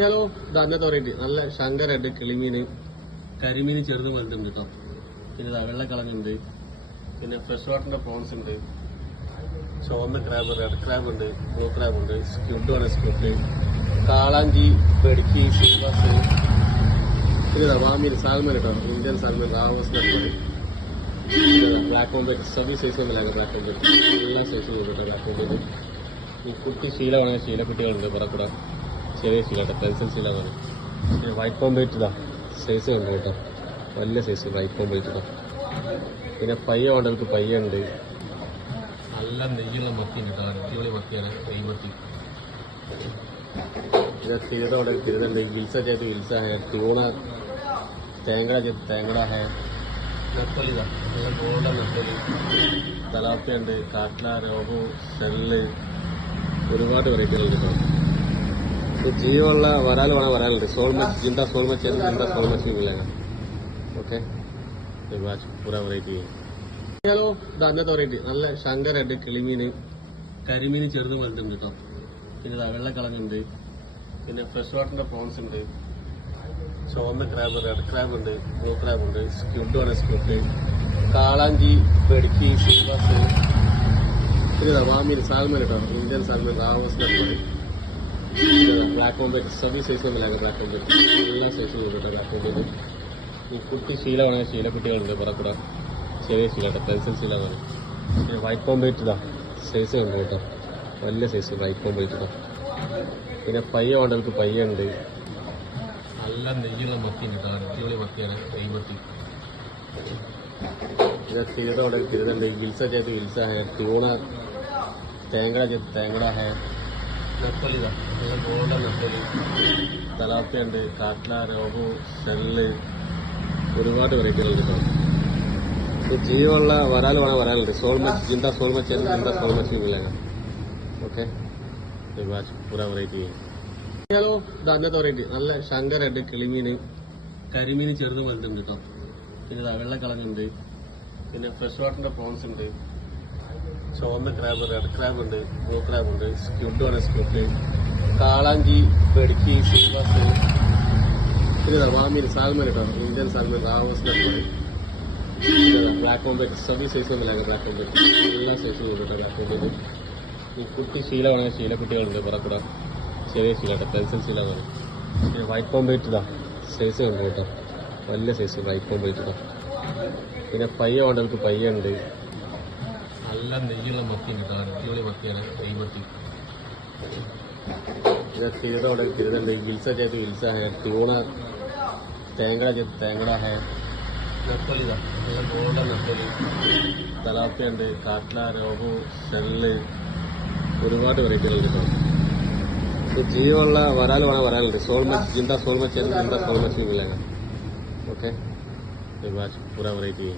Hello ഇന്നത്തെ variety നല്ല ശങ്കരണ്ട് കിളിമീന് കരിമീൻ ചെറുതും വലുതുണ്ട് കേട്ടോ. പിന്നെ വെള്ളക്കളഞ്ഞുണ്ട്, പിന്നെ ഫ്രഷ് വാട്ടറിന്റെ പ്രോൺസ് ഉണ്ട്, ചുവന്ന ക്രാബ്, റെഡ് ക്രാബ് ഉണ്ട്, ബ്ലൂ ക്രാബ് ഉണ്ട്, സ്ക്യൂഡ് ആണ് സ്ക്യൂഡ്, കാളാഞ്ചി, പെടുക്കി, സിൽവാസ്, പിന്നെ വാമീൻ, സാൽമൻ കേട്ടോ, ഇന്ത്യൻ സാൽമൻ, റാവസ്, ബ്ലാക്ക് കോമ്പേറ്റ്, സബി സൈസ് ഒന്നുമില്ല, ബ്ലാക്ക് കോമ്പേറ്റ് എല്ലാ സൈസും ഉണ്ട് കേട്ടോ. ബ്ലാക്ക് കോമ്പേറ്റ് ഈ കുട്ടി ശീല വേണമെങ്കിൽ ശീലക്കുട്ടികളുണ്ട്, പുറക്കൂടെ ചെറിയ ശീല കേട്ടോ, പെൻസിൽ ശീല എന്ന് പറയും. പിന്നെ വൈറ്റ് കോമ്പേറ്റ് ഇതാ സൈസ് ഉണ്ട് കേട്ടോ, വലിയ സൈസ് വൈറ്റ് കോമ്പേറ്റ് കേട്ടോ. പിന്നെ പയ്യ വേണ്ടവർക്ക് പയ്യ ഉണ്ട്, നല്ല നെയ്യുള്ള മത്തി കേട്ടോ, അടിപൊളി മത്തിയാണ് നെയ്മത്തി. പിന്നെ തിരുത വേണ്ടവർക്ക് തിരുതുണ്ട്, ഗിൽസ ചെയ്ത് ഗിൽസ ഹേ, ട്യൂണ തേങ്ങ ചെയ്ത് തേങ്ങട ഹേ, നെത്തോലി ഇതാ നല്ല ഗോൾഡൻ നെത്തോലി, തലാപ്പിയ ഉണ്ട്, കാട്ട്ല, രോഹു, ഷെല്ല്, ഒരുപാട് വെറൈറ്റികളുണ്ട് കേട്ടോ. ജീവുള്ള വരാൽ വേണം, വരാലുണ്ട്, സോൾമച്ച് ജിന്ത സോൾമച്ച് ജിന്ത സോൾമച്ച് മിलेगा. ഓക്കെ, പൂരാ വെറൈറ്റി. ഹലോ ഇന്നത്തെ വെറൈറ്റി നല്ല ശങ്കരണ്ട് കിളിമീന് കരിമീൻ ചെറുതും വലുതുണ്ട് കേട്ടോ. പിന്നെ വെള്ളക്കളഞ്ഞുണ്ട്, പിന്നെ ഫ്രഷ് വാട്ടറിന്റെ പ്രോൺസ് ഉണ്ട്, ചുവന്ന ക്രാബ്, റെഡ് ക്രാബ് ഉണ്ട്, ബ്ലൂ ക്രാബ് ഉണ്ട്, സ്ക്യൂഡ് ആണ് സ്ക്യൂഡ്, കാളാഞ്ചി, പെടുക്കി, സിൽവാസ്, പിന്നെ വാമീൻ, സാൽമൻ കേട്ടോ, ഇന്ത്യൻ സാൽമൻ, റാവസ്, ബ്ലാക്ക് കോമ്പേറ്റ് സബി സൈസ് ഒന്നുമില്ല, ബ്ലാക്ക് കോമ്പേറ്റ് എല്ലാ സൈസും ഉണ്ട് കേട്ടോ. ബ്ലാക്ക് കോമ്പേറ്റ് ഈ കുട്ടി ശീല വേണമെങ്കിൽ ശീലക്കുട്ടികളുണ്ട്, പുറക്കൂടെ ചെറിയ ശീല കേട്ടോ, പെൻസിൽ ശീല എന്ന് പറയും. പിന്നെ വൈറ്റ് കോമ്പേറ്റ് ഇതാ സൈസ് ഉണ്ട് കേട്ടോ, വലിയ സൈസ് വൈറ്റ് കോമ്പേറ്റ് കേട്ടോ. പിന്നെ പയ്യ വേണ്ടവർക്ക് പയ്യ ഉണ്ട്, നല്ല നെയ്യുള്ള മത്തി കേട്ടോ, അടിപൊളി മത്തിയാണ് നെയ്മത്തി. പിന്നെ തിരുത വേണ്ടവർക്ക് തിരുതുണ്ട്, ഗിൽസ ചെയ്ത് ഗിൽസ ഹേ, ട്യൂണ തേങ്ങട ചെയ്ത് തേങ്ങട ഹേ, നെത്തോലി ഇതാ നല്ല ഗോൾഡൻ നെത്തോലി, തലാപ്പിയ ഉണ്ട്, കാട്ട്ല, രോഹു, ഷെല്ല്, ഒരുപാട് വെറൈറ്റികളുണ്ട് കേട്ടോ. ജീവുള്ള വരാൽ വേണം, വരാലുണ്ട്, സോൾമച്ച് ജിന്ത സോൾമച്ച് ജിന്ത സോൾമച്ച് മിलेगा. ഓക്കെ, പൂരാ വെറൈറ്റി. ഹലോ ഇന്നത്തെ വെറൈറ്റി നല്ല ശങ്കരണ്ട് കിളിമീന് കരിമീൻ ചെറുതും വലുതുണ്ട് കേട്ടോ. പിന്നെ വെള്ളക്കളഞ്ഞുണ്ട്, പിന്നെ ഫ്രഷ് വാട്ടറിന്റെ പ്രോൺസ് ഉണ്ട്, ചുവന്ന ക്രാബ്, റെഡ് ക്രാബ് ഉണ്ട്, ബ്ലൂ ക്രാബ് ഉണ്ട്, സ്ക്യൂഡ് ആണ് സ്ക്യൂഡ്, കാളാഞ്ചി, പെടുക്കി, സിൽവാസ്, പിന്നെ വാമീൻ, സാൽമൻ കേട്ടോ, ഇന്ത്യൻ സാൽമൻ, റാവസ്, ബ്ലാക്ക് കോമ്പേറ്റ് സബി സൈസ് ഒന്നുമില്ല, ബ്ലാക്ക് കോമ്പേറ്റ് എല്ലാ സൈസും ഉണ്ട് കേട്ടോ. ബ്ലാക്ക് കോമ്പേറ്റ് ഈ കുട്ടി ശീല വേണമെങ്കിൽ ശീലക്കുട്ടികളുണ്ട്, പുറക്കൂടെ ചെറിയ ശീല കേട്ടോ, പെൻസിൽ ശീല എന്ന് പറയും. പിന്നെ വൈറ്റ് കോമ്പേറ്റ് ഇതാ സൈസ് ഉണ്ട് കേട്ടോ, വലിയ സൈസ് വൈറ്റ് കോമ്പേറ്റ് കേട്ടോ. പിന്നെ പയ്യ വേണ്ടവർക്ക് പയ്യ ഉണ്ട്, നല്ല നെയ്യുള്ള മത്തി കേട്ടോ, അടിപൊളി മത്തിയാണ് നെയ്മത്തി. പിന്നെ തിരുത വേണ്ടവർക്ക് തിരുതുണ്ട്, ഗിൽസ ചെയ്ത് ഗിൽസ ഹേ, ട്യൂണ തേങ്ങട ചെയ്ത് തേങ്ങട ഹേ, നെത്തോലി ഇതാ നല്ല ഗോൾഡൻ നെത്തോലി, തലാപ്പിയ ഉണ്ട്, കാട്ട്ല, രോഹു, ഷെല്ല്, ഒരുപാട് വെറൈറ്റികളുണ്ട് കേട്ടോ. ജീവുള്ള വരാൽ വേണം, വരാലുണ്ട്, സോൾമച്ച് ജിന്ത സോൾമച്ച് ജിന്ത സോൾമച്ച് മിलेगा. ഓക്കെ, പൂരാ വെറൈറ്റി.